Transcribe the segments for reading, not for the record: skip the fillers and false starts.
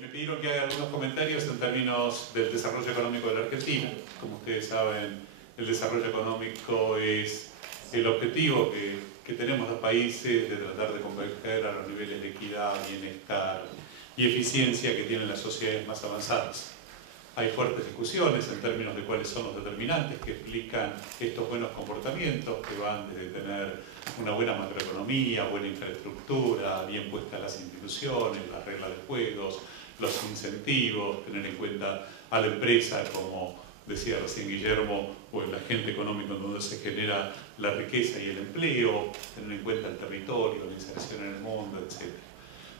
Me pidieron que haga algunos comentarios en términos del desarrollo económico de la Argentina. Como ustedes saben, el desarrollo económico es el objetivo que tenemos los países de tratar de converger a los niveles de equidad, bienestar y eficiencia que tienen las sociedades más avanzadas. Hay fuertes discusiones en términos de cuáles son los determinantes que explican estos buenos comportamientos, que van desde tener una buena macroeconomía, buena infraestructura, bien puestas las instituciones, las reglas de juegos, los incentivos, tener en cuenta a la empresa, como decía recién Guillermo, o el agente económico en donde se genera la riqueza y el empleo, tener en cuenta el territorio, la inserción en el mundo, etc.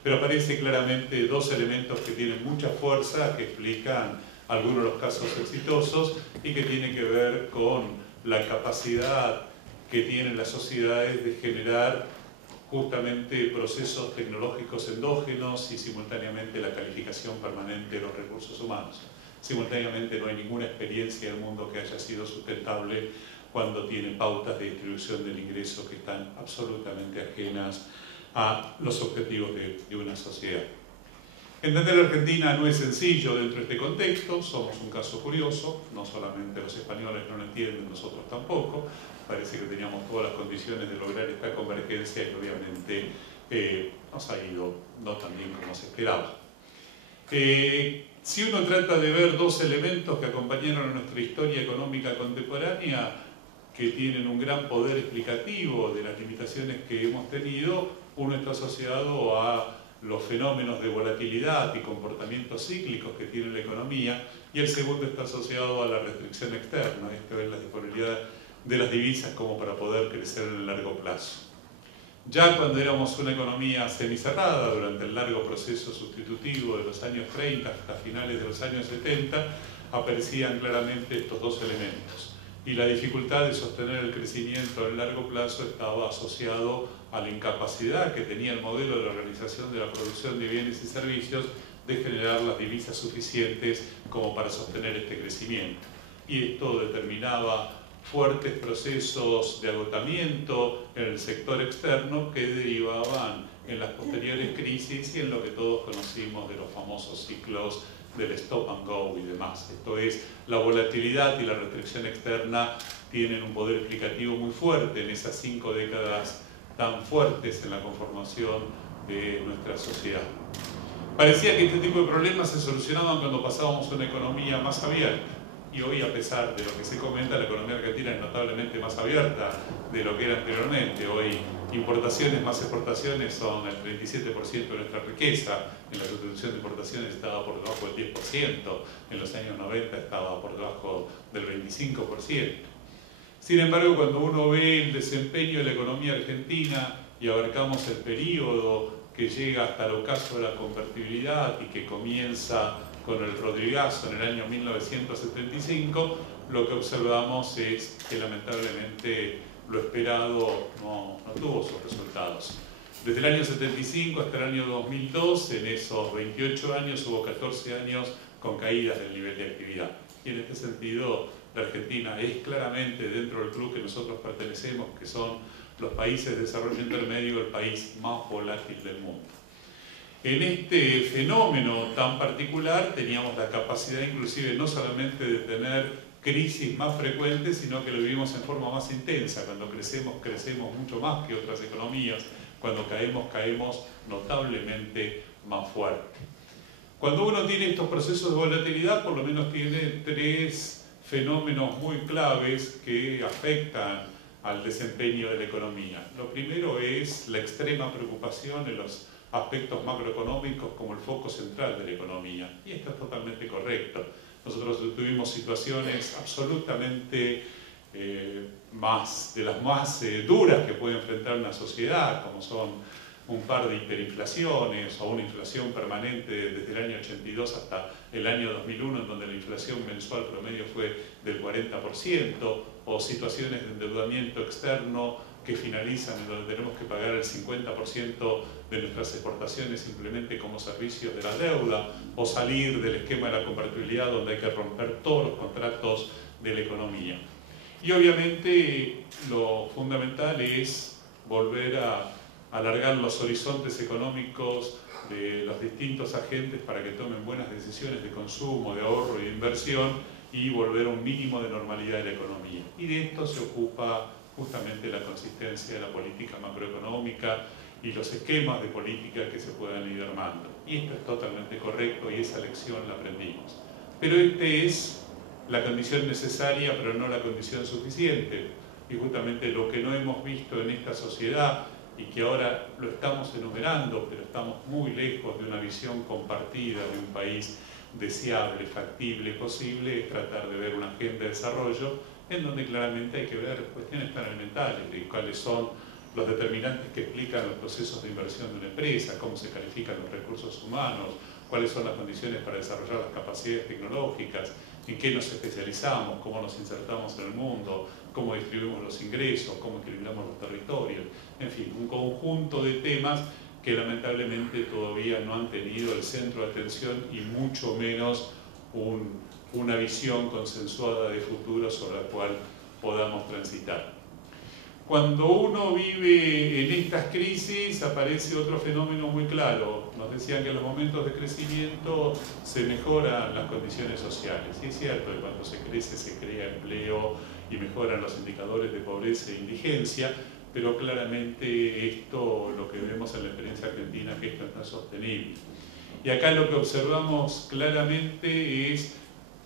Pero aparecen claramente dos elementos que tienen mucha fuerza, que explican algunos de los casos exitosos y que tienen que ver con la capacidad que tienen las sociedades de generar justamente procesos tecnológicos endógenos y simultáneamente la calificación permanente de los recursos humanos. Simultáneamente no hay ninguna experiencia del mundo que haya sido sustentable cuando tiene pautas de distribución del ingreso que están absolutamente ajenas a los objetivos de una sociedad. Entender la Argentina no es sencillo dentro de este contexto, somos un caso curioso, no solamente los españoles no lo entienden, nosotros tampoco. Parece que teníamos todas las condiciones de lograr esta convergencia y obviamente nos ha ido no tan bien como se esperaba. Si uno trata de ver dos elementos que acompañaron a nuestra historia económica contemporánea, que tienen un gran poder explicativo de las limitaciones que hemos tenido, uno está asociado a los fenómenos de volatilidad y comportamientos cíclicos que tiene la economía, y el segundo está asociado a la restricción externa, esto es la disponibilidad de las divisas como para poder crecer en el largo plazo. Ya cuando éramos una economía semicerrada, durante el largo proceso sustitutivo de los años 30 hasta finales de los años 70, aparecían claramente estos dos elementos. Y la dificultad de sostener el crecimiento a largo plazo estaba asociado a la incapacidad que tenía el modelo de la organización de la producción de bienes y servicios de generar las divisas suficientes como para sostener este crecimiento. Y esto determinaba fuertes procesos de agotamiento en el sector externo que derivaban en las posteriores crisis y en lo que todos conocimos de los famosos ciclos del stop and go y demás. Esto es, la volatilidad y la restricción externa tienen un poder explicativo muy fuerte en esas 5 décadas tan fuertes en la conformación de nuestra sociedad. Parecía que este tipo de problemas se solucionaban cuando pasábamos a una economía más abierta. Y hoy, a pesar de lo que se comenta, la economía argentina es notablemente más abierta de lo que era anteriormente. Hoy, importaciones más exportaciones son el 37% de nuestra riqueza. En la contribución de importaciones estaba por debajo del 10%. En los años 90 estaba por debajo del 25%. Sin embargo, cuando uno ve el desempeño de la economía argentina y abarcamos el periodo que llega hasta el ocaso de la convertibilidad y que comienza con el Rodrigazo en el año 1975, lo que observamos es que lamentablemente lo esperado no tuvo sus resultados. Desde el año 75 hasta el año 2002, en esos 28 años hubo 14 años con caídas del nivel de actividad. Y en este sentido, la Argentina es claramente, dentro del club que nosotros pertenecemos, que son los países de desarrollo intermedio, el país más volátil del mundo. En este fenómeno tan particular teníamos la capacidad inclusive no solamente de tener crisis más frecuentes, sino que lo vivimos en forma más intensa. Cuando crecemos mucho más que otras economías. Cuando caemos notablemente más fuerte. Cuando uno tiene estos procesos de volatilidad, por lo menos tiene 3 fenómenos muy claves que afectan al desempeño de la economía. Lo primero es la extrema preocupación en los aspectos macroeconómicos como el foco central de la economía. Y esto es totalmente correcto. Nosotros tuvimos situaciones absolutamente de las más duras que puede enfrentar una sociedad, como son un par de hiperinflaciones o una inflación permanente desde el año 82 hasta el año 2001, en donde la inflación mensual promedio fue del 40%, o situaciones de endeudamiento externo que finalizan en donde tenemos que pagar el 50% de nuestras exportaciones simplemente como servicios de la deuda, o salir del esquema de la convertibilidad donde hay que romper todos los contratos de la economía. Y obviamente lo fundamental es volver a alargar los horizontes económicos de los distintos agentes para que tomen buenas decisiones de consumo, de ahorro y de inversión y volver a un mínimo de normalidad de la economía. Y de esto se ocupa justamente la consistencia de la política macroeconómica y los esquemas de política que se puedan ir armando. Y esto es totalmente correcto y esa lección la aprendimos. Pero esta es la condición necesaria, pero no la condición suficiente. Y justamente lo que no hemos visto en esta sociedad y que ahora lo estamos enumerando, pero estamos muy lejos de una visión compartida de un país deseable, factible, posible, es tratar de ver una agenda de desarrollo en donde claramente hay que ver cuestiones tan elementales de cuáles son los determinantes que explican los procesos de inversión de una empresa, cómo se califican los recursos humanos, cuáles son las condiciones para desarrollar las capacidades tecnológicas, en qué nos especializamos, cómo nos insertamos en el mundo, cómo distribuimos los ingresos, cómo equilibramos los territorios, en fin, un conjunto de temas que lamentablemente todavía no han tenido el centro de atención y mucho menos una visión consensuada de futuro sobre la cual podamos transitar. Cuando uno vive en estas crisis aparece otro fenómeno muy claro. Nos decían que en los momentos de crecimiento se mejoran las condiciones sociales. Y es cierto que cuando se crece se crea empleo y mejoran los indicadores de pobreza e indigencia, pero claramente esto, lo que vemos en la experiencia argentina, que esto no es sostenible. Y acá lo que observamos claramente es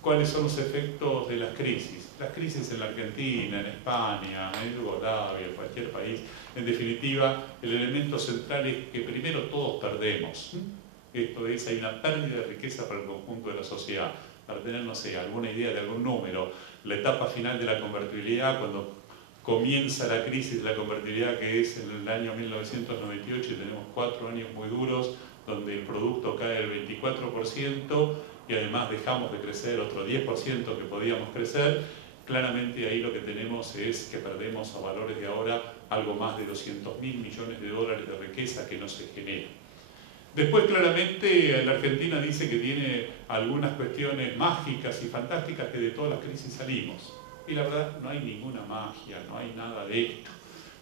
cuáles son los efectos de las crisis. Las crisis en la Argentina, en España, en Yugoslavia, en cualquier país, en definitiva, el elemento central es que primero todos perdemos. Esto es, hay una pérdida de riqueza para el conjunto de la sociedad. Para tener, no sé, alguna idea de algún número, la etapa final de la convertibilidad, cuando comienza la crisis de la convertibilidad, que es en el año 1998, y tenemos 4 años muy duros, donde el producto cae el 24%, y además dejamos de crecer otro 10% que podíamos crecer, claramente ahí lo que tenemos es que perdemos a valores de ahora algo más de 200.000 millones de dólares de riqueza que no se genera. Después claramente la Argentina dice que tiene algunas cuestiones mágicas y fantásticas que de todas las crisis salimos. Y la verdad no hay ninguna magia, no hay nada de esto.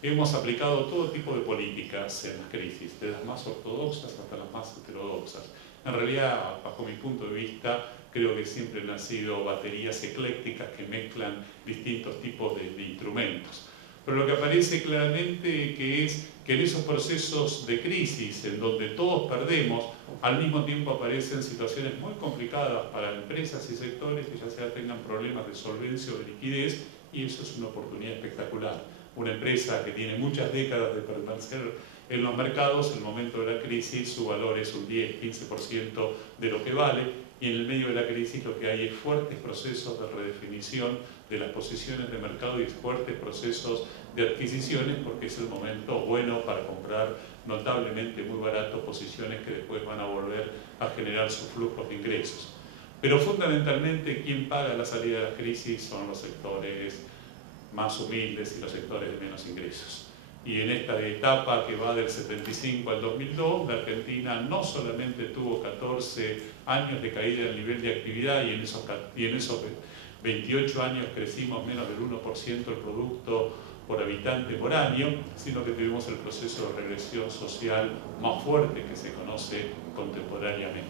Hemos aplicado todo tipo de políticas en las crisis, de las más ortodoxas hasta las más heterodoxas. En realidad, bajo mi punto de vista, creo que siempre han sido baterías eclécticas que mezclan distintos tipos de instrumentos. Pero lo que aparece claramente que es que en esos procesos de crisis, en donde todos perdemos, al mismo tiempo aparecen situaciones muy complicadas para empresas y sectores que ya sea tengan problemas de solvencia o de liquidez, y eso es una oportunidad espectacular. Una empresa que tiene muchas décadas de permanecer en los mercados, en el momento de la crisis su valor es un 10-15% de lo que vale, y en el medio de la crisis lo que hay es fuertes procesos de redefinición de las posiciones de mercado y fuertes procesos de adquisiciones, porque es el momento bueno para comprar notablemente muy barato posiciones que después van a volver a generar sus flujos de ingresos. Pero fundamentalmente quien paga la salida de la crisis son los sectores más humildes y los sectores de menos ingresos. Y en esta etapa que va del 75 al 2002, la Argentina no solamente tuvo 14 años de caída del nivel de actividad y en esos 28 años crecimos menos del 1% del producto por habitante por año, sino que tuvimos el proceso de regresión social más fuerte que se conoce contemporáneamente.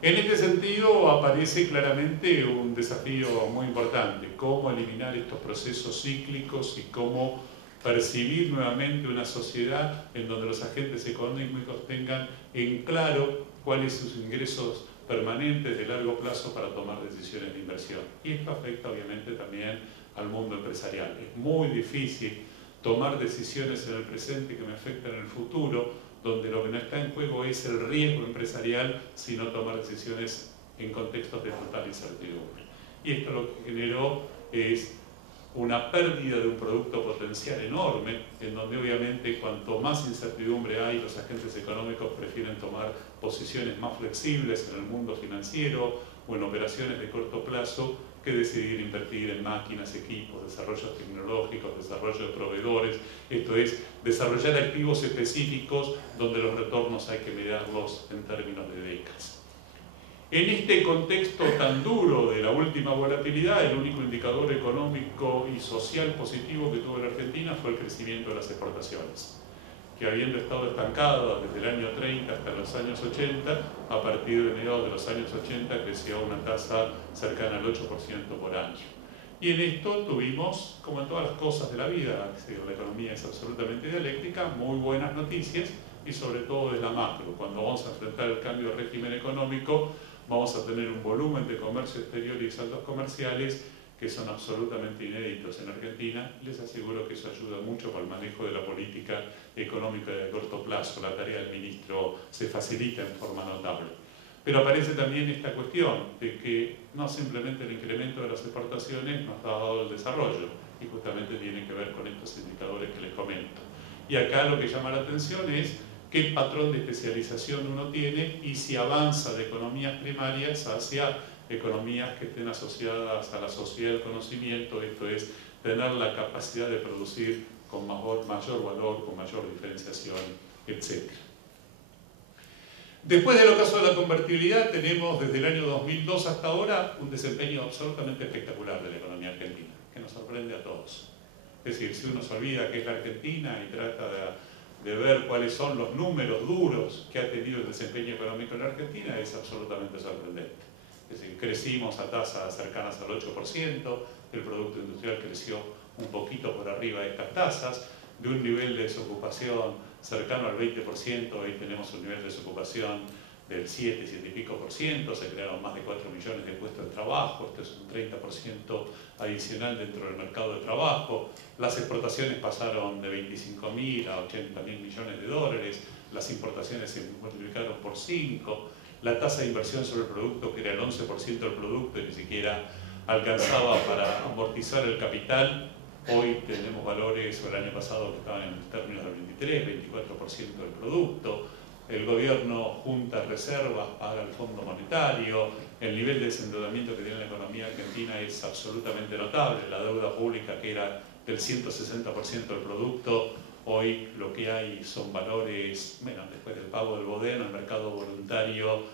En este sentido aparece claramente un desafío muy importante, cómo eliminar estos procesos cíclicos y cómo percibir nuevamente una sociedad en donde los agentes económicos tengan en claro cuáles son sus ingresos permanentes de largo plazo para tomar decisiones de inversión. Y esto afecta obviamente también al mundo empresarial. Es muy difícil tomar decisiones en el presente que me afectan en el futuro, donde lo que no está en juego es el riesgo empresarial, sino tomar decisiones en contextos de total incertidumbre. Y esto lo que generó es una pérdida de un producto potencial enorme, en donde obviamente cuanto más incertidumbre hay, los agentes económicos prefieren tomar posiciones más flexibles en el mundo financiero o en operaciones de corto plazo que decidir invertir en máquinas, equipos, desarrollos tecnológicos, desarrollo de proveedores, esto es, desarrollar activos específicos donde los retornos hay que medirlos en términos de décadas. En este contexto tan duro de la última volatilidad, el único indicador económico y social positivo que tuvo la Argentina fue el crecimiento de las exportaciones. que habiendo estado estancado desde el año 30 hasta los años 80, a partir de mediados de los años 80 creció a una tasa cercana al 8% por año. Y en esto tuvimos, como en todas las cosas de la vida, la economía es absolutamente dialéctica, muy buenas noticias y sobre todo de la macro. Cuando vamos a enfrentar el cambio de régimen económico, vamos a tener un volumen de comercio exterior y saldos comerciales que son absolutamente inéditos en Argentina. Les aseguro que eso ayuda mucho para el manejo de la política económica de corto plazo. La tarea del ministro se facilita en forma notable. Pero aparece también esta cuestión de que no simplemente el incremento de las exportaciones nos ha dado el desarrollo, y justamente tiene que ver con estos indicadores que les comento. Y acá lo que llama la atención es qué patrón de especialización uno tiene y si avanza de economías primarias hacia economías que estén asociadas a la sociedad del conocimiento, esto es, tener la capacidad de producir con mayor valor, con mayor diferenciación, etc. Después del ocaso de la convertibilidad, tenemos desde el año 2002 hasta ahora un desempeño absolutamente espectacular de la economía argentina, que nos sorprende a todos. Es decir, si uno se olvida que es la Argentina y trata de ver cuáles son los números duros que ha tenido el desempeño económico en la Argentina, es absolutamente sorprendente. Es decir, crecimos a tasas cercanas al 8%, el Producto Industrial creció un poquito por arriba de estas tasas, de un nivel de desocupación cercano al 20%, hoy tenemos un nivel de desocupación del 7 y pico por ciento, se crearon más de 4 millones de puestos de trabajo, esto es un 30% adicional dentro del mercado de trabajo, las exportaciones pasaron de 25.000 a 80.000 millones de dólares, las importaciones se multiplicaron por 5, la tasa de inversión sobre el producto, que era el 11% del producto y ni siquiera alcanzaba para amortizar el capital, hoy tenemos valores, o el año pasado que estaban en términos del 23-24% del producto, el gobierno junta reservas, paga el Fondo Monetario, el nivel de desendeudamiento que tiene la economía argentina es absolutamente notable, la deuda pública que era del 160% del producto, hoy lo que hay son valores, bueno, después del pago del bodeno, el mercado voluntario,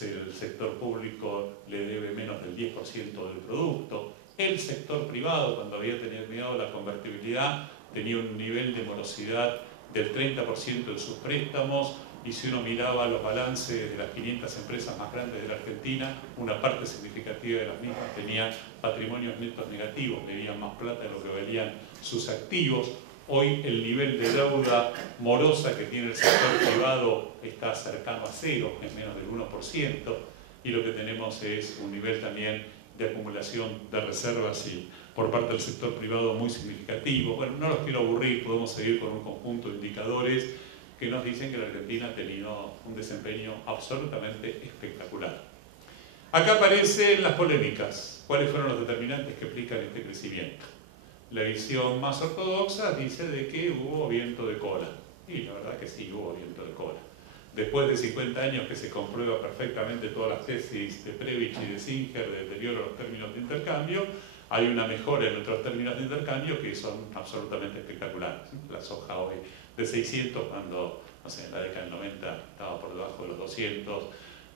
el sector público le debe menos del 10% del producto. El sector privado, cuando había terminado la convertibilidad, tenía un nivel de morosidad del 30% de sus préstamos, y si uno miraba los balances de las 500 empresas más grandes de la Argentina, una parte significativa de las mismas tenía patrimonios netos negativos, debían más plata de lo que valían sus activos. Hoy el nivel de deuda morosa que tiene el sector privado está cercano a cero, es menos del 1%, y lo que tenemos es un nivel también de acumulación de reservas y por parte del sector privado muy significativo. Bueno, no los quiero aburrir, podemos seguir con un conjunto de indicadores que nos dicen que la Argentina ha tenido un desempeño absolutamente espectacular. Acá aparecen las polémicas. ¿Cuáles fueron los determinantes que explican este crecimiento? La visión más ortodoxa dice de que hubo viento de cola. Y la verdad que sí, hubo viento de cola. Después de 50 años que se comprueba perfectamente todas las tesis de Prebisch y de Singer de deterioro de los términos de intercambio, hay una mejora en nuestros términos de intercambio que son absolutamente espectaculares. La soja hoy de 600, cuando, no sé, en la década del 90 estaba por debajo de los 200,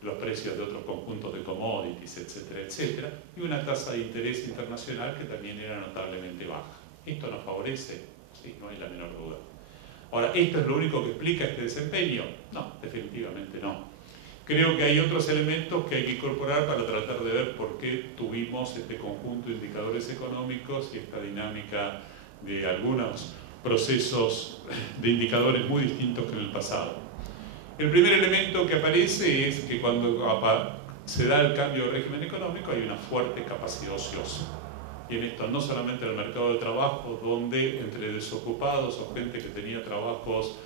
los precios de otros conjuntos de commodities, etcétera, etcétera, y una tasa de interés internacional que también era notablemente baja. ¿Esto nos favorece? Sí, no hay la menor duda. Ahora, ¿esto es lo único que explica este desempeño? No, definitivamente no. Creo que hay otros elementos que hay que incorporar para tratar de ver por qué tuvimos este conjunto de indicadores económicos y esta dinámica de algunos procesos de indicadores muy distintos que en el pasado. El primer elemento que aparece es que cuando se da el cambio de régimen económico hay una fuerte capacidad ociosa. Y en esto no solamente en el mercado de trabajo, donde entre desocupados o gente que tenía trabajos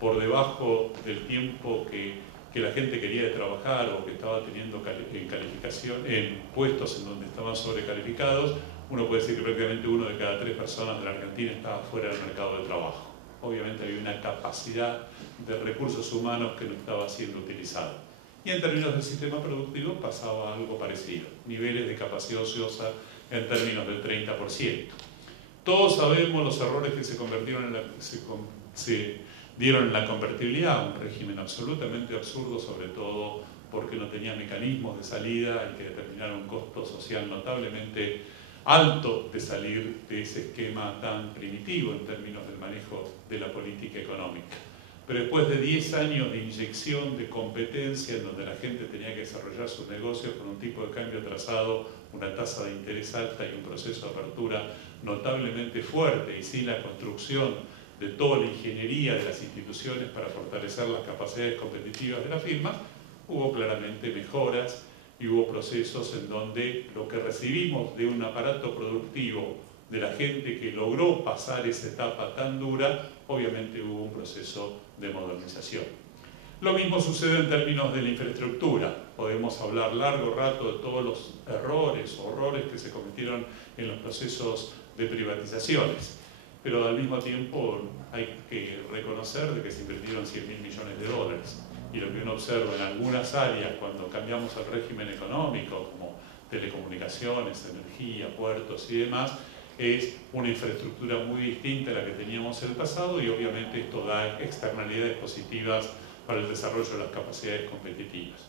por debajo del tiempo que la gente quería trabajar o que estaba teniendo en puestos en donde estaban sobrecalificados, uno puede decir que prácticamente 1 de cada 3 personas de la Argentina estaba fuera del mercado de trabajo. Obviamente había una capacidad de recursos humanos que no estaba siendo utilizada. Y en términos del sistema productivo pasaba algo parecido, niveles de capacidad ociosa en términos del 30%. Todos sabemos los errores que se dieron en la convertibilidad, un régimen absolutamente absurdo, sobre todo porque no tenía mecanismos de salida y que determinaron un costo social notablemente alto de salir de ese esquema tan primitivo en términos del manejo de la política económica. pero después de 10 años de inyección de competencia en donde la gente tenía que desarrollar sus negocios con un tipo de cambio trazado, una tasa de interés alta y un proceso de apertura notablemente fuerte, y sin la construcción de toda la ingeniería de las instituciones para fortalecer las capacidades competitivas de las firmas, hubo claramente mejoras y hubo procesos en donde lo que recibimos de un aparato productivo de la gente que logró pasar esa etapa tan dura, obviamente hubo un proceso de modernización. Lo mismo sucede en términos de la infraestructura. Podemos hablar largo rato de todos los errores o horrores que se cometieron en los procesos de privatizaciones, pero al mismo tiempo hay que reconocer de que se invirtieron 100.000 millones de dólares. Y lo que uno observa en algunas áreas, cuando cambiamos el régimen económico, como telecomunicaciones, energía, puertos y demás, es una infraestructura muy distinta a la que teníamos en el pasado, y obviamente esto da externalidades positivas para el desarrollo de las capacidades competitivas.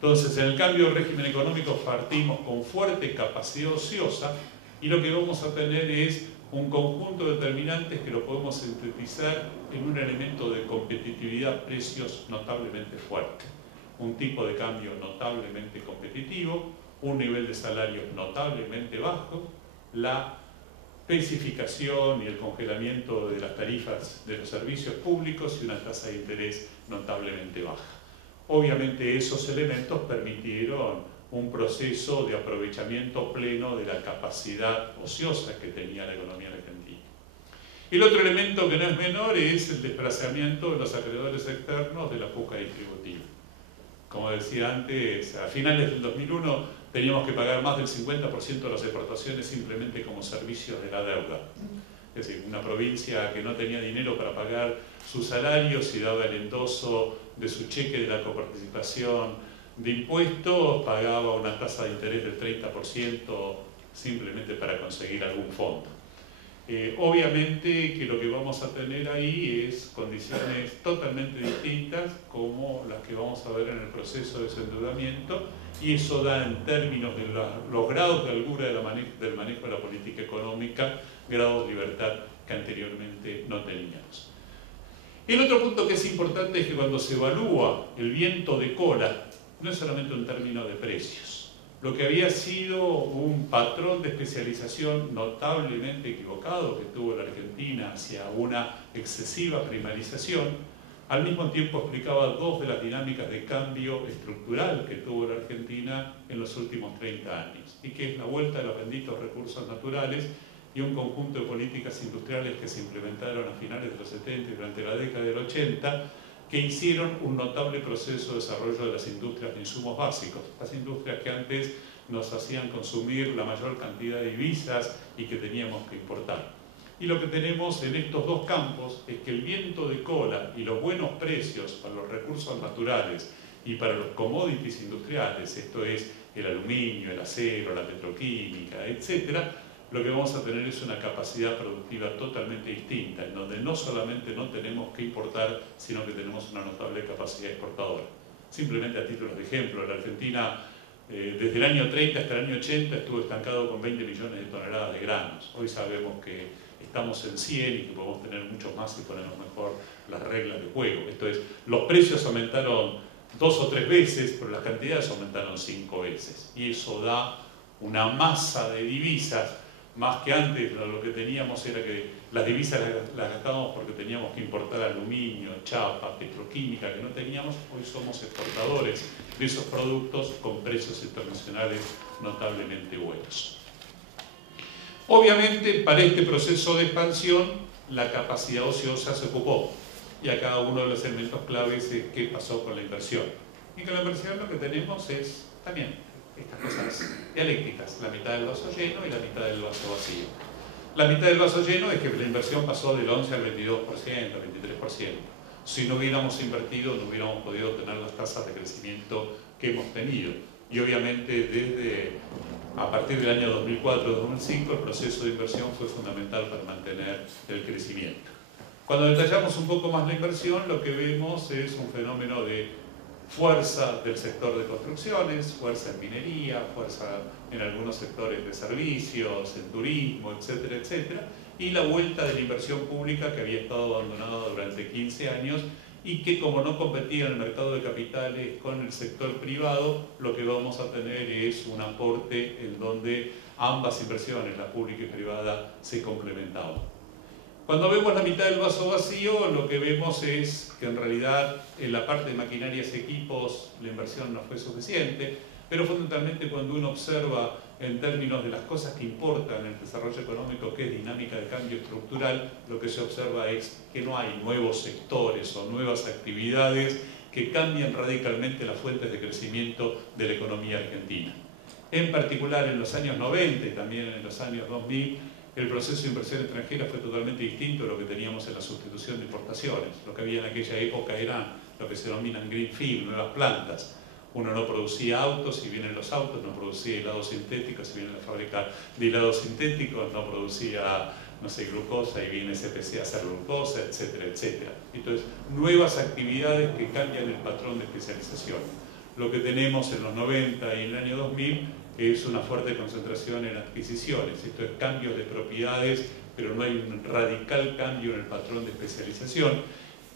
Entonces, en el cambio de régimen económico partimos con fuerte capacidad ociosa, y lo que vamos a tener es un conjunto de determinantes que lo podemos sintetizar en un elemento de competitividad precios notablemente fuerte. Un tipo de cambio notablemente competitivo, un nivel de salarios notablemente bajo, la especificación y el congelamiento de las tarifas de los servicios públicos y una tasa de interés notablemente baja. Obviamente esos elementos permitieron un proceso de aprovechamiento pleno de la capacidad ociosa que tenía la economía argentina. El otro elemento que no es menor es el desplazamiento de los acreedores externos de la puja distributiva. Como decía antes, a finales del 2001 teníamos que pagar más del 50% de las exportaciones simplemente como servicios de la deuda. Es decir, una provincia que no tenía dinero para pagar sus salarios y daba el endoso de su cheque de la coparticipación de impuestos, pagaba una tasa de interés del 30% simplemente para conseguir algún fondo. Obviamente que lo que vamos a tener ahí es condiciones totalmente distintas como las que vamos a ver en el proceso de desendeudamiento, y eso da, en términos de los grados de holgura del manejo de la política económica, grados de libertad que anteriormente no teníamos. El otro punto que es importante es que cuando se evalúa el viento de cola, no es solamente un término de precios. Lo que había sido un patrón de especialización notablemente equivocado que tuvo la Argentina hacia una excesiva primarización, al mismo tiempo explicaba dos de las dinámicas de cambio estructural que tuvo la Argentina en los últimos 30 años, y que es la vuelta de los benditos recursos naturales y un conjunto de políticas industriales que se implementaron a finales de los 70 y durante la década del 80, que hicieron un notable proceso de desarrollo de las industrias de insumos básicos, las industrias que antes nos hacían consumir la mayor cantidad de divisas y que teníamos que importar. Y lo que tenemos en estos dos campos es que el viento de cola y los buenos precios para los recursos naturales y para los commodities industriales, esto es el aluminio, el acero, la petroquímica, etc., lo que vamos a tener es una capacidad productiva totalmente distinta, en donde no solamente no tenemos que importar, sino que tenemos una notable capacidad exportadora. Simplemente a título de ejemplo, la Argentina desde el año 30 hasta el año 80 estuvo estancado con 20 millones de toneladas de granos. Hoy sabemos que estamos en 100 y que podemos tener mucho más si ponemos mejor las reglas de juego. Esto es, los precios aumentaron 2 o 3 veces, pero las cantidades aumentaron 5 veces. Y eso da una masa de divisas. Más que antes, lo que teníamos era que las divisas las gastábamos porque teníamos que importar aluminio, chapa, petroquímica que no teníamos. Hoy somos exportadores de esos productos con precios internacionales notablemente buenos. Obviamente, para este proceso de expansión, la capacidad ociosa se ocupó. Y acá uno de los elementos claves es qué pasó con la inversión. Y con la inversión lo que tenemos es también estas cosas dialécticas, la mitad del vaso lleno y la mitad del vaso vacío. La mitad del vaso lleno es que la inversión pasó del 11 al 22%, al 23%. Si no hubiéramos invertido, no hubiéramos podido tener las tasas de crecimiento que hemos tenido. Y obviamente a partir del año 2004-2005 el proceso de inversión fue fundamental para mantener el crecimiento. Cuando detallamos un poco más la inversión, lo que vemos es un fenómeno de fuerza del sector de construcciones, fuerza en minería, fuerza en algunos sectores de servicios, en turismo, etcétera, etcétera, y la vuelta de la inversión pública que había estado abandonada durante 15 años y que como no competía en el mercado de capitales con el sector privado, lo que vamos a tener es un aporte en donde ambas inversiones, la pública y privada, se complementaban. Cuando vemos la mitad del vaso vacío, lo que vemos es que en realidad en la parte de maquinarias y equipos la inversión no fue suficiente, pero fundamentalmente cuando uno observa en términos de las cosas que importan en el desarrollo económico, que es dinámica de cambio estructural, lo que se observa es que no hay nuevos sectores o nuevas actividades que cambian radicalmente las fuentes de crecimiento de la economía argentina. En particular en los años 90 y también en los años 2000, el proceso de inversión extranjera fue totalmente distinto a lo que teníamos en la sustitución de importaciones. Lo que había en aquella época eran lo que se denominan greenfield, nuevas plantas. Uno no producía autos, si vienen los autos, no producía helados sintéticos, si viene la fábrica de helados sintéticos, no producía, no sé, glucosa y viene SPC a hacer glucosa, etcétera, etcétera. Entonces, nuevas actividades que cambian el patrón de especialización. Lo que tenemos en los 90 y en el año 2000 es una fuerte concentración en adquisiciones. Esto es cambios de propiedades, pero no hay un radical cambio en el patrón de especialización.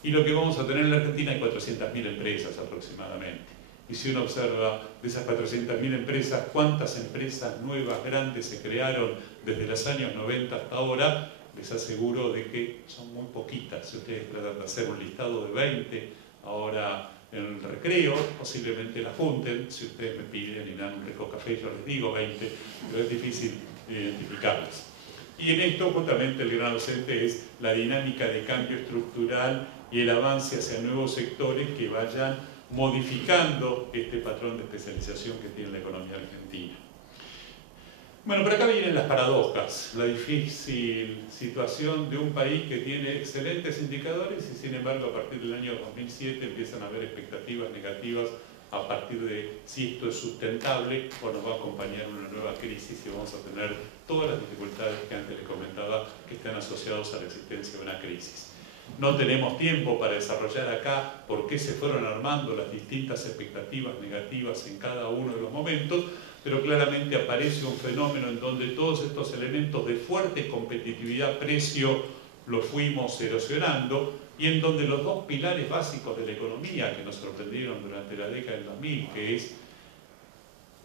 Y lo que vamos a tener en la Argentina hay 400.000 empresas aproximadamente. Y si uno observa de esas 400.000 empresas, cuántas empresas nuevas, grandes se crearon desde los años 90 hasta ahora, les aseguro de que son muy poquitas. Si ustedes tratan de hacer un listado de 20, ahora en el recreo, posiblemente la junten. Si ustedes me piden y me dan un rico café, yo les digo 20, pero es difícil identificarlas. Y en esto justamente el gran ausente es la dinámica de cambio estructural y el avance hacia nuevos sectores que vayan modificando este patrón de especialización que tiene la economía argentina. Bueno, por acá vienen las paradojas, la difícil situación de un país que tiene excelentes indicadores y sin embargo a partir del año 2007 empiezan a haber expectativas negativas a partir de si esto es sustentable o nos va a acompañar una nueva crisis y vamos a tener todas las dificultades que antes les comentaba que están asociadas a la existencia de una crisis. No tenemos tiempo para desarrollar acá por qué se fueron armando las distintas expectativas negativas en cada uno de los momentos, pero claramente aparece un fenómeno en donde todos estos elementos de fuerte competitividad-precio los fuimos erosionando y en donde los dos pilares básicos de la economía que nos sorprendieron durante la década del 2000, que es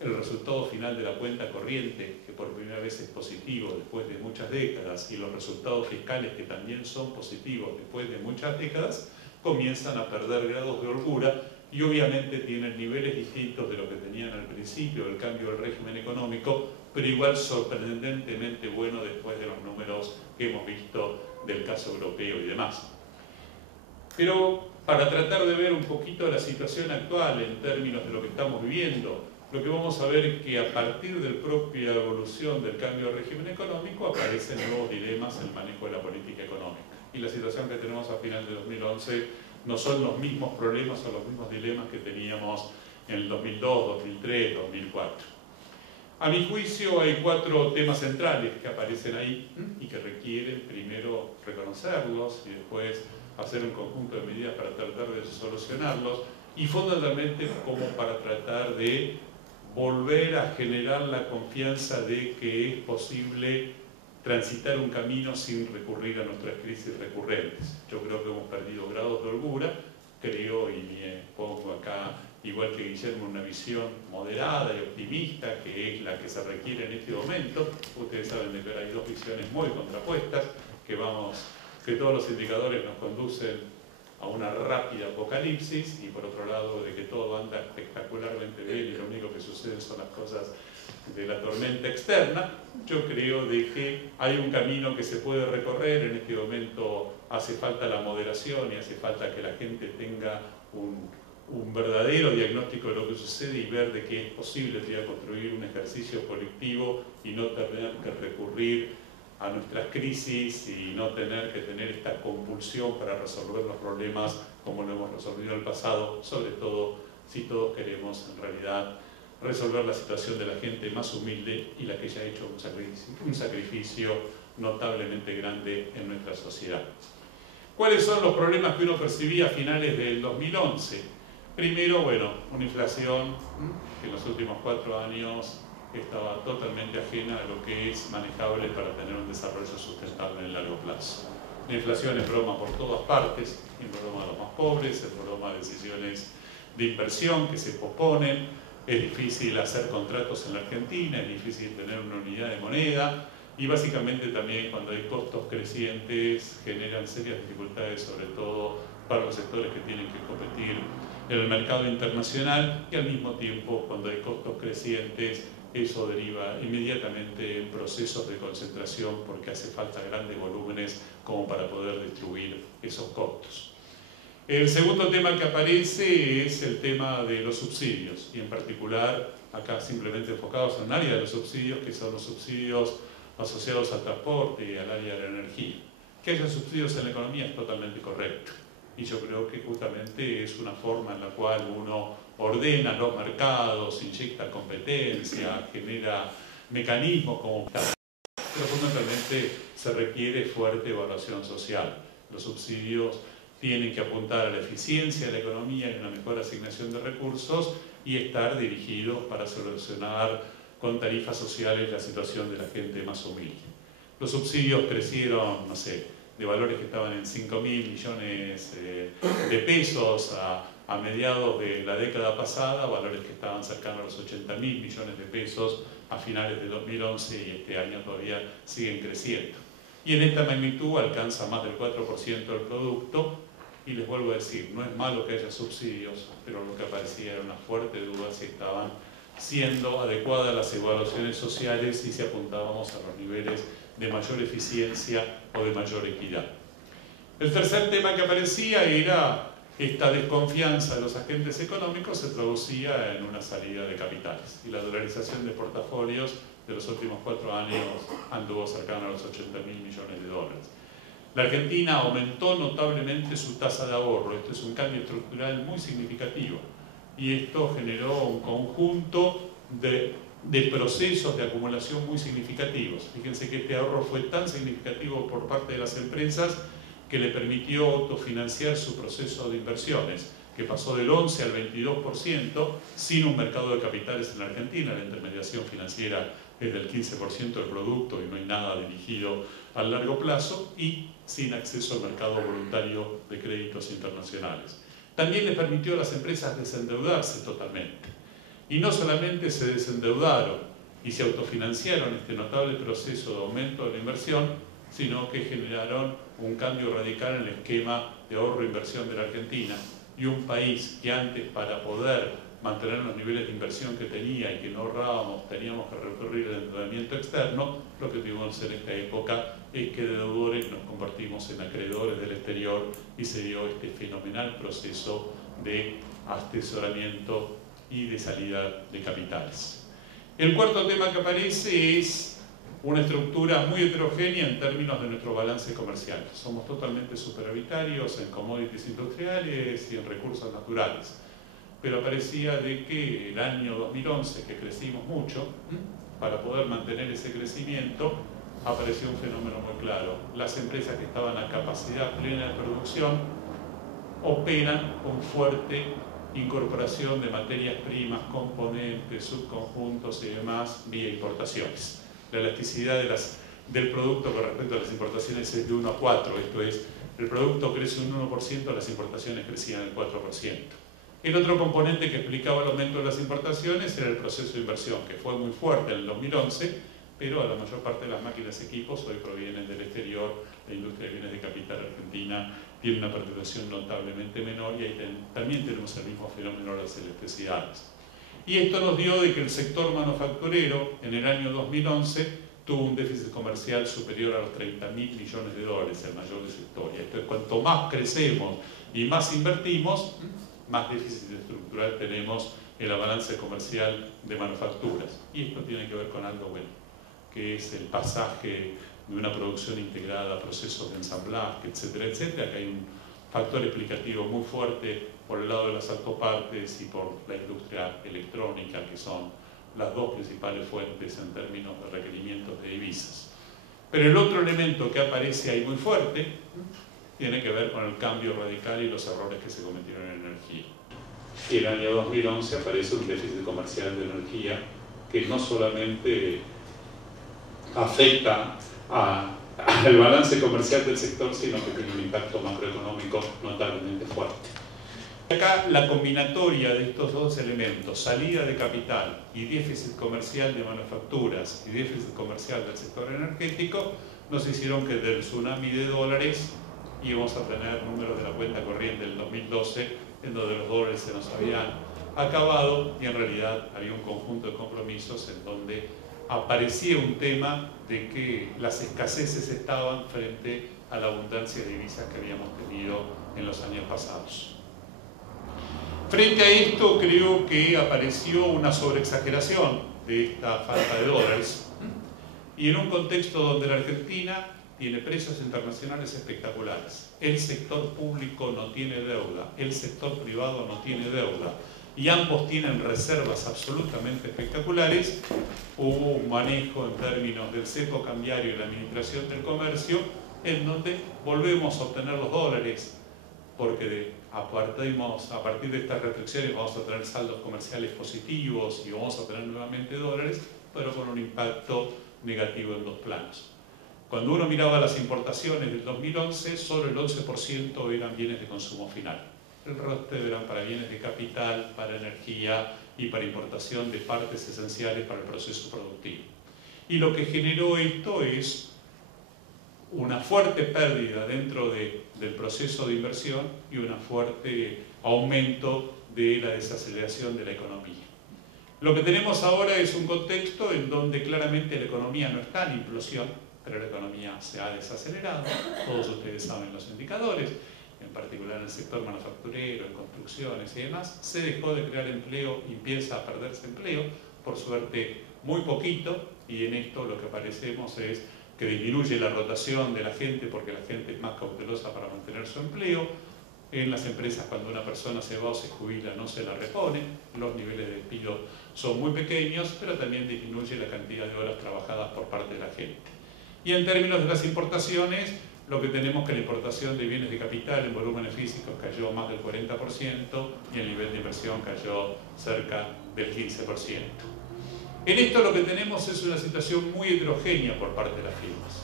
el resultado final de la cuenta corriente, que por primera vez es positivo después de muchas décadas, y los resultados fiscales que también son positivos después de muchas décadas, comienzan a perder grados de holgura y obviamente tienen niveles distintos de lo que tenían al principio del cambio del régimen económico, pero igual sorprendentemente bueno después de los números que hemos visto del caso europeo y demás. Pero para tratar de ver un poquito la situación actual en términos de lo que estamos viviendo, lo que vamos a ver es que a partir de la propia evolución del cambio de régimen económico aparecen nuevos dilemas en el manejo de la política económica. Y la situación que tenemos a final de 2011 no son los mismos problemas o los mismos dilemas que teníamos en el 2002, 2003, 2004. A mi juicio hay 4 temas centrales que aparecen ahí y que requieren primero reconocerlos y después hacer un conjunto de medidas para tratar de solucionarlos y fundamentalmente como para tratar de volver a generar la confianza de que es posible transitar un camino sin recurrir a nuestras crisis recurrentes. Yo creo que hemos perdido grados de holgura, creo y me pongo acá, igual que Guillermo, una visión moderada y optimista, que es la que se requiere en este momento. Ustedes saben de que hay 2 visiones muy contrapuestas, que todos los indicadores nos conducen a una rápida apocalipsis y por otro lado de que todo anda espectacularmente bien y lo único que sucede son las cosas de la tormenta externa. Yo creo de que hay un camino que se puede recorrer. En este momento hace falta la moderación y hace falta que la gente tenga un verdadero diagnóstico de lo que sucede y ver de que es posible construir un ejercicio colectivo y no tener que recurrir a nuestras crisis y no tener que tener esta compulsión para resolver los problemas como lo hemos resolvido en el pasado, sobre todo si todos queremos en realidad resolver la situación de la gente más humilde y la que ya ha hecho un sacrificio notablemente grande en nuestra sociedad. ¿Cuáles son los problemas que uno percibía a finales del 2011? Primero, bueno, una inflación que en los últimos 4 años estaba totalmente ajena a lo que es manejable para tener un desarrollo sustentable en el largo plazo. La inflación es broma por todas partes, es broma de los más pobres, es broma de decisiones de inversión que se posponen, es difícil hacer contratos en la Argentina, es difícil tener una unidad de moneda y básicamente también cuando hay costos crecientes generan serias dificultades, sobre todo para los sectores que tienen que competir en el mercado internacional y al mismo tiempo cuando hay costos crecientes eso deriva inmediatamente en procesos de concentración porque hace falta grandes volúmenes como para poder distribuir esos costos. El segundo tema que aparece es el tema de los subsidios y en particular acá simplemente enfocados en un área de los subsidios que son los subsidios asociados al transporte y al área de la energía. Que haya subsidios en la economía es totalmente correcto y yo creo que justamente es una forma en la cual uno ordena los mercados, inyecta competencia, genera mecanismos como... Pero fundamentalmente se requiere fuerte evaluación social. Los subsidios tienen que apuntar a la eficiencia de la economía y una mejor asignación de recursos y estar dirigidos para solucionar con tarifas sociales la situación de la gente más humilde. Los subsidios crecieron, no sé, de valores que estaban en 5.000 millones de pesos a mediados de la década pasada, valores que estaban cercanos a los 80.000 millones de pesos a finales de 2011 y este año todavía siguen creciendo. Y en esta magnitud alcanza más del 4% del producto y les vuelvo a decir, no es malo que haya subsidios, pero lo que aparecía era una fuerte duda si estaban siendo adecuadas las evaluaciones sociales y si apuntábamos a los niveles de mayor eficiencia o de mayor equidad. El tercer tema que aparecía era esta desconfianza de los agentes económicos se traducía en una salida de capitales y la dolarización de portafolios de los últimos 4 años anduvo cercano a los 80.000 millones de dólares. La Argentina aumentó notablemente su tasa de ahorro, esto es un cambio estructural muy significativo y esto generó un conjunto de procesos de acumulación muy significativos. Fíjense que este ahorro fue tan significativo por parte de las empresas que le permitió autofinanciar su proceso de inversiones, que pasó del 11 al 22% sin un mercado de capitales en la Argentina. La intermediación financiera es del 15% del producto y no hay nada dirigido al largo plazo y sin acceso al mercado voluntario de créditos internacionales. También le permitió a las empresas desendeudarse totalmente. Y no solamente se desendeudaron y se autofinanciaron este notable proceso de aumento de la inversión, sino que generaron un cambio radical en el esquema de ahorro e inversión de la Argentina. Y un país que antes, para poder mantener los niveles de inversión que tenía y que no ahorrábamos, teníamos que recurrir al endeudamiento externo, lo que tuvimos en esta época es que de deudores nos convertimos en acreedores del exterior y se dio este fenomenal proceso de atesoramiento y de salida de capitales. El cuarto tema que aparece es una estructura muy heterogénea en términos de nuestro balance comercial. Somos totalmente superavitarios en commodities industriales y en recursos naturales. Pero parecía de que el año 2011, que crecimos mucho, para poder mantener ese crecimiento, apareció un fenómeno muy claro. Las empresas que estaban a capacidad plena de producción operan con fuerte incorporación de materias primas, componentes, subconjuntos y demás vía importaciones. La elasticidad del producto con respecto a las importaciones es de 1 a 4, esto es, el producto crece un 1%, las importaciones crecían el 4%. El otro componente que explicaba el aumento de las importaciones era el proceso de inversión, que fue muy fuerte en el 2011, pero la mayor parte de las máquinas y equipos hoy provienen del exterior. La industria de bienes de capital argentina tiene una participación notablemente menor y ahí también tenemos el mismo fenómeno de las electricidades. Y esto nos dio de que el sector manufacturero en el año 2011 tuvo un déficit comercial superior a los 30.000 millones de dólares, el mayor de su historia. Entonces, cuanto más crecemos y más invertimos, más déficit estructural tenemos en la balanza comercial de manufacturas. Y esto tiene que ver con algo bueno, que es el pasaje de una producción integrada a procesos de ensamblaje, etcétera, etcétera, que hay un factor explicativo muy fuerte por el lado de las autopartes y por la industria electrónica, que son las dos principales fuentes en términos de requerimientos de divisas. Pero el otro elemento que aparece ahí muy fuerte tiene que ver con el cambio radical y los errores que se cometieron en energía. Y el año 2011 aparece un déficit comercial de energía que no solamente afecta a al balance comercial del sector, sino que tiene un impacto macroeconómico notablemente fuerte. Acá la combinatoria de estos dos elementos, salida de capital y déficit comercial de manufacturas y déficit comercial del sector energético, nos hicieron que del tsunami de dólares íbamos a tener números de la cuenta corriente del 2012 en donde los dólares se nos habían acabado y en realidad había un conjunto de compromisos en donde aparecía un tema de que las escaseces estaban frente a la abundancia de divisas que habíamos tenido en los años pasados. Frente a esto creo que apareció una sobreexageración de esta falta de dólares y en un contexto donde la Argentina tiene precios internacionales espectaculares, el sector público no tiene deuda, el sector privado no tiene deuda y ambos tienen reservas absolutamente espectaculares, hubo un manejo en términos del cepo cambiario y la administración del comercio en donde volvemos a obtener los dólares porque a partir de estas reflexiones vamos a tener saldos comerciales positivos y vamos a tener nuevamente dólares, pero con un impacto negativo en dos planos. Cuando uno miraba las importaciones del 2011, solo el 11% eran bienes de consumo final. El resto eran para bienes de capital, para energía y para importación de partes esenciales para el proceso productivo. Y lo que generó esto es una fuerte pérdida dentro del proceso de inversión y un fuerte aumento de la desaceleración de la economía. Lo que tenemos ahora es un contexto en donde claramente la economía no está en implosión, pero la economía se ha desacelerado, todos ustedes saben los indicadores, en particular en el sector manufacturero, en construcciones y demás, se dejó de crear empleo y empieza a perderse empleo, por suerte muy poquito, y en esto lo que aparecemos es que disminuye la rotación de la gente porque la gente es más cautelosa para mantener su empleo. En las empresas cuando una persona se va o se jubila no se la repone, los niveles de despido son muy pequeños, pero también disminuye la cantidad de horas trabajadas por parte de la gente. Y en términos de las importaciones, lo que tenemos que la importación de bienes de capital en volúmenes físicos cayó más del 40% y el nivel de inversión cayó cerca del 15%. En esto lo que tenemos es una situación muy heterogénea por parte de las firmas.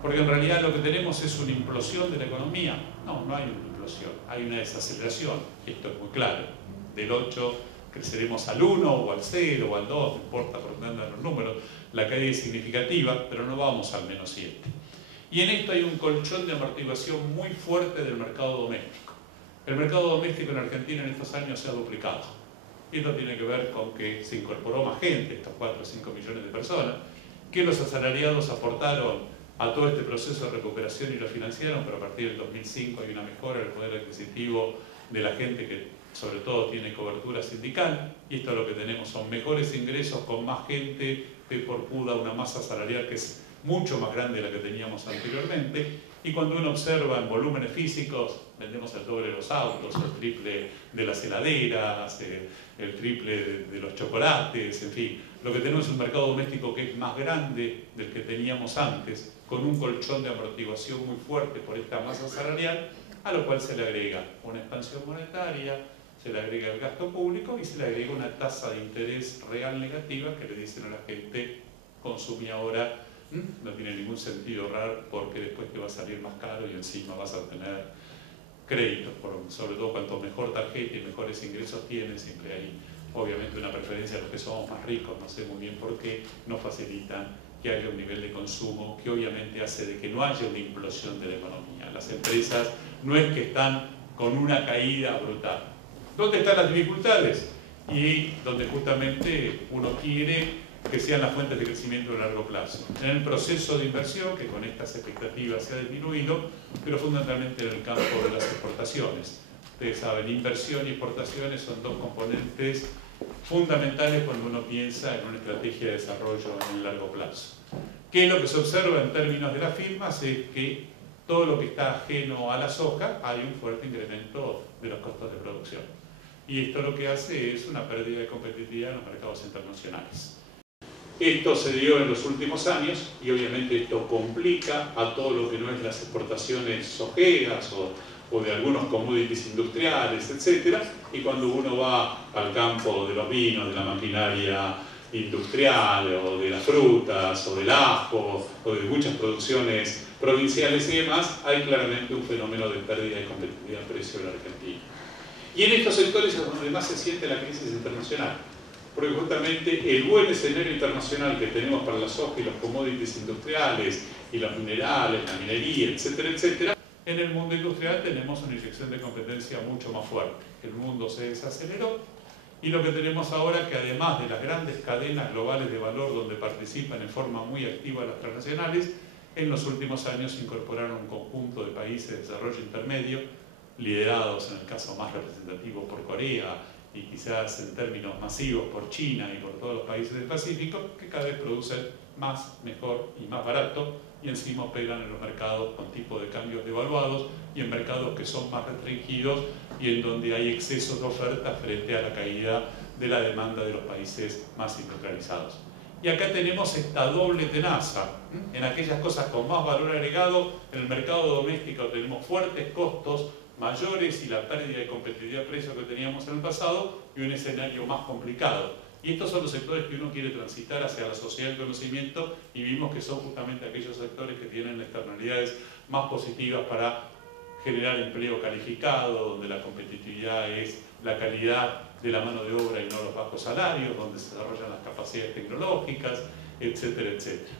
Porque en realidad lo que tenemos es una implosión de la economía. No, no hay una implosión, hay una desaceleración. Esto es muy claro. Del 8 creceremos al 1 o al 0 o al 2, no importa por dónde andan los números. La caída es significativa, pero no vamos al menos 7. Y en esto hay un colchón de amortiguación muy fuerte del mercado doméstico. El mercado doméstico en Argentina en estos años se ha duplicado. Y esto tiene que ver con que se incorporó más gente, estos 4 o 5 millones de personas, que los asalariados aportaron a todo este proceso de recuperación y lo financiaron, pero a partir del 2005 hay una mejora del poder adquisitivo de la gente que sobre todo tiene cobertura sindical, y esto lo que tenemos son mejores ingresos con más gente, P por Q da una masa salarial que es mucho más grande de la que teníamos anteriormente, y cuando uno observa en volúmenes físicos, vendemos el doble de los autos, el triple de las heladeras, el triple de los chocolates, en fin, lo que tenemos es un mercado doméstico que es más grande del que teníamos antes, con un colchón de amortiguación muy fuerte por esta masa salarial, a lo cual se le agrega una expansión monetaria, se le agrega el gasto público y se le agrega una tasa de interés real negativa que le dicen a la gente, consumí ahora, no tiene ningún sentido ahorrar porque después te va a salir más caro y encima vas a tener créditos, sobre todo cuanto mejor tarjeta y mejores ingresos tienes, siempre hay obviamente una preferencia a los que somos más ricos, no sé muy bien por qué, nos facilitan que haya un nivel de consumo que obviamente hace de que no haya una implosión de la economía. Las empresas no es que están con una caída brutal. ¿Dónde están las dificultades? Y donde justamente uno quiere que sean las fuentes de crecimiento a largo plazo. En el proceso de inversión, que con estas expectativas se ha disminuido, pero fundamentalmente en el campo de las exportaciones. Ustedes saben, inversión y exportaciones son dos componentes fundamentales cuando uno piensa en una estrategia de desarrollo en el largo plazo. ¿Qué es lo que se observa en términos de las firmas? Es que todo lo que está ajeno a la soja hay un fuerte incremento de los costos de producción. Y esto lo que hace es una pérdida de competitividad en los mercados internacionales. Esto se dio en los últimos años y obviamente esto complica a todo lo que no es las exportaciones sojeras o de algunos commodities industriales, etc. Y cuando uno va al campo de los vinos, de la maquinaria industrial, o de las frutas, o del ajo, o de muchas producciones provinciales y demás, hay claramente un fenómeno de pérdida de competitividad de precio en la Argentina. Y en estos sectores es donde más se siente la crisis internacional, porque justamente el buen escenario internacional que tenemos para la soja y los commodities industriales, y los minerales, la minería, etcétera, etcétera, en el mundo industrial tenemos una inyección de competencia mucho más fuerte. El mundo se desaceleró y lo que tenemos ahora, que además de las grandes cadenas globales de valor donde participan en forma muy activa las transnacionales, en los últimos años se incorporaron un conjunto de países de desarrollo intermedio, liderados en el caso más representativo por Corea y quizás en términos masivos por China y por todos los países del Pacífico, que cada vez producen más, mejor y más barato, y encima operan en los mercados con tipos de cambios devaluados y en mercados que son más restringidos y en donde hay excesos de oferta frente a la caída de la demanda de los países más industrializados. Y acá tenemos esta doble tenaza. En aquellas cosas con más valor agregado, en el mercado doméstico tenemos fuertes costos mayores y la pérdida de competitividad de precios que teníamos en el pasado, y un escenario más complicado. Y estos son los sectores que uno quiere transitar hacia la sociedad del conocimiento, y vimos que son justamente aquellos sectores que tienen externalidades más positivas para generar empleo calificado, donde la competitividad es la calidad de la mano de obra y no los bajos salarios, donde se desarrollan las capacidades tecnológicas, etcétera, etcétera.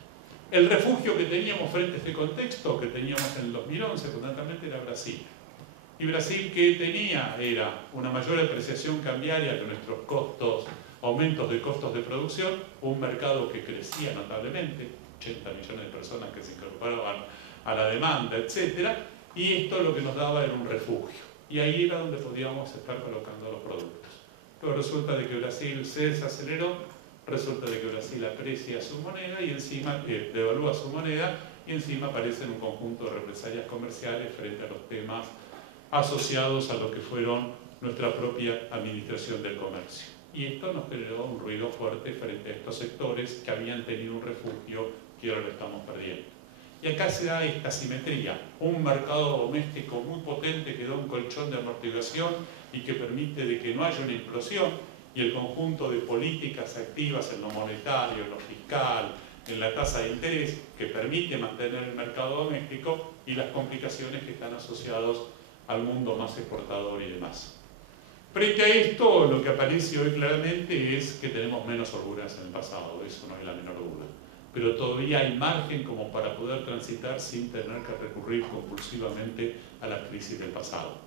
El refugio que teníamos frente a este contexto, que teníamos en el 2011, fundamentalmente era Brasil. Y Brasil, ¿qué tenía? Era una mayor apreciación cambiaria de nuestros costos, aumentos de costos de producción, un mercado que crecía notablemente, 80 millones de personas que se incorporaban a la demanda, etc. Y esto lo que nos daba era un refugio. Y ahí era donde podíamos estar colocando los productos. Pero resulta de que Brasil se desaceleró, resulta de que Brasil aprecia su moneda y encima devalúa su moneda, y encima aparecen un conjunto de represalias comerciales frente a los temas asociados a lo que fueron nuestra propia administración del comercio. Y esto nos generó un ruido fuerte frente a estos sectores que habían tenido un refugio que ahora lo estamos perdiendo. Y acá se da esta simetría, un mercado doméstico muy potente que da un colchón de amortiguación y que permite de que no haya una implosión, y el conjunto de políticas activas en lo monetario, en lo fiscal, en la tasa de interés, que permite mantener el mercado doméstico, y las complicaciones que están asociadas al mundo más exportador y demás. Frente a esto, lo que aparece hoy claramente es que tenemos menos holguras en el pasado, eso no hay la menor duda. Pero todavía hay margen como para poder transitar sin tener que recurrir compulsivamente a la crisis del pasado.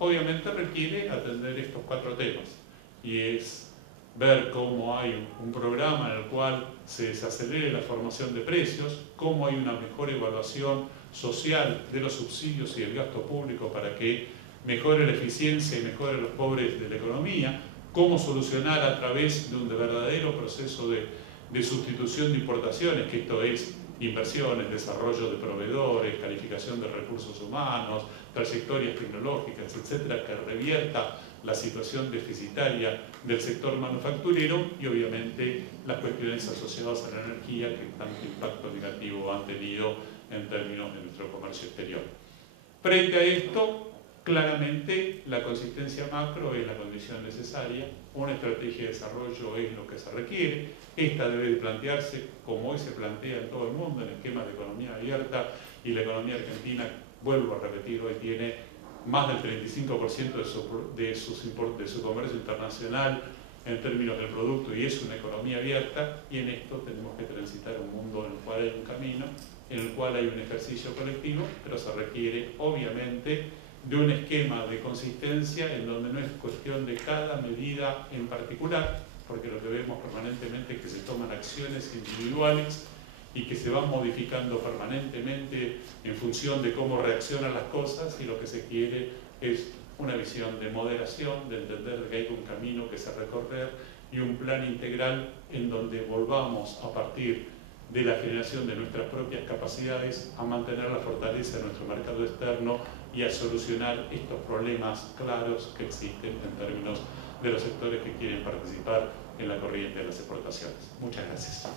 Obviamente requiere atender estos 4 temas, y es ver cómo hay un programa en el cual se desacelere la formación de precios, cómo hay una mejor evaluación social de los subsidios y del gasto público para que mejore la eficiencia y mejore los pobres de la economía, cómo solucionar a través de un verdadero proceso de sustitución de importaciones, que esto es inversiones, desarrollo de proveedores, calificación de recursos humanos, trayectorias tecnológicas, etcétera, que revierta la situación deficitaria del sector manufacturero, y obviamente las cuestiones asociadas a la energía que tanto impacto negativo han tenido en términos de nuestro comercio exterior. Frente a esto, claramente la consistencia macro es la condición necesaria, una estrategia de desarrollo es lo que se requiere, esta debe de plantearse como hoy se plantea en todo el mundo, en esquemas de economía abierta, y la economía argentina, vuelvo a repetir, hoy tiene más del 35% de su comercio internacional en términos del producto, y es una economía abierta, y en esto tenemos que transitar un mundo en el cual hay un camino, en el cual hay un ejercicio colectivo, pero se requiere obviamente de un esquema de consistencia en donde no es cuestión de cada medida en particular, porque lo que vemos permanentemente es que se toman acciones individuales y que se van modificando permanentemente en función de cómo reaccionan las cosas, y lo que se quiere es una visión de moderación, de entender que hay un camino que se recorrer y un plan integral en donde volvamos a partir de la generación de nuestras propias capacidades a mantener la fortaleza de nuestro mercado externo y a solucionar estos problemas claros que existen en términos de los sectores que quieren participar en la corriente de las exportaciones. Muchas gracias.